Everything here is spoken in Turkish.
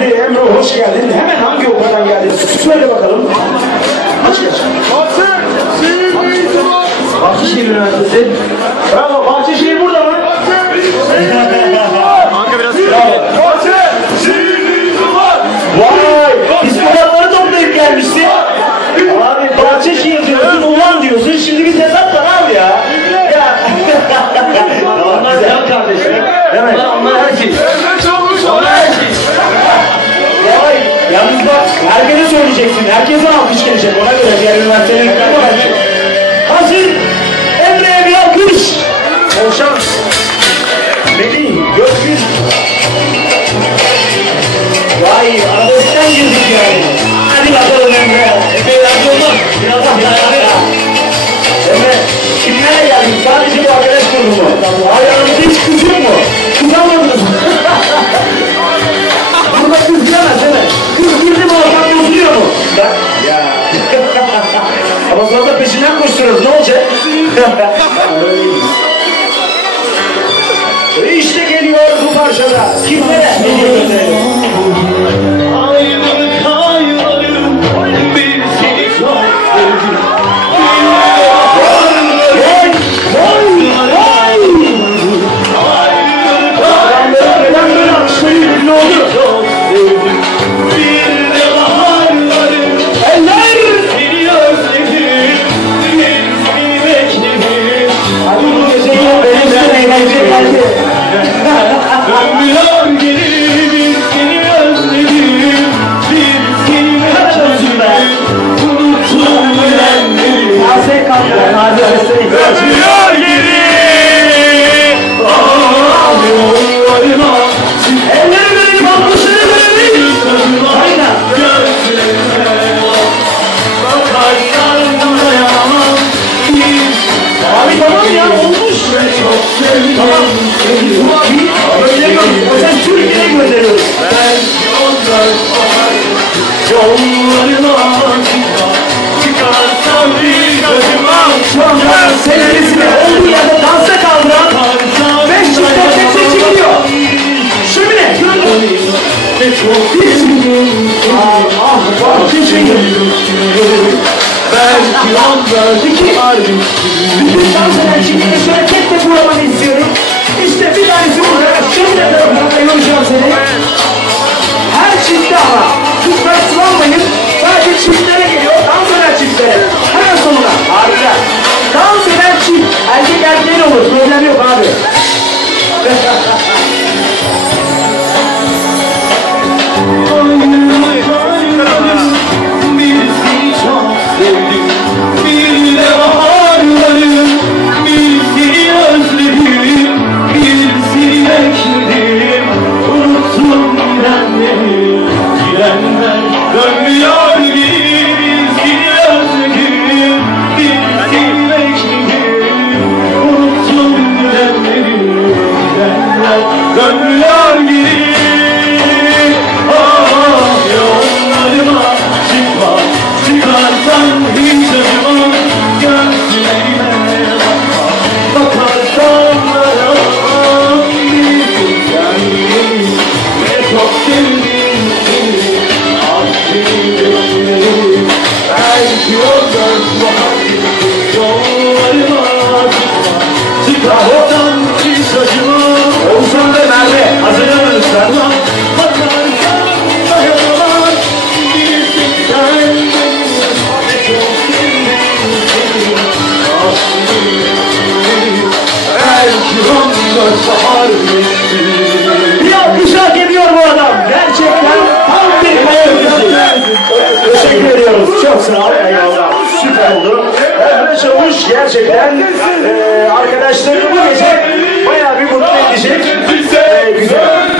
geldi Emre hoş geldin. Hemen hangi okuldan geldin? Söyle bakalım. Aç geç. Bahçeşehir Üniversitesi. Bravo Bahçeşehir burada mı? Kanka biraz Vay! Biz fotoğrafları toplayıp gelmiştik. Herkese söyleyeceksin. Herkesten alkış gelecek. Ona göre diğer üniversitelerin bence. Hazır! Emre'ye bir alkış! Bol şans! Melih, Gökgül. Vay, arabeskten girdik yani. Hadi bakalım Emre. Emre yardım olmaz. Biraz daha yardım ya. Emre, kimlerle geldin? Sadece bir arkadaş grubu mu? Ayağınızda işte geliyor bu parçada. Kimlere? Böyle yok. O sen Türkiye'ye gönderiyoruz. Şu anda sevgilisini olduğu yerde dansa kaldıran beş tek şey çekiliyor. Şömine, yürü. Ah, ah, bak, bir şey. Belki onlar İki. Bütün dans eden çiftleri şöyle Ondan bahar Yollarıma çıkma Çıkarsan hiç acımam Oğuzhan ve Merve. Hazırlanın beklerim Belki ondan bahar beklerim Bir alkış hak ediyor bu adam. Gerçekten tam bir kaya ötesi. Teşekkür ediyoruz. Çok sağ ol. Oldu. Emre Çavuş gerçekten eee arkadaşlarını bu gece bayağı bir mutlu edecek. Eee, güzel.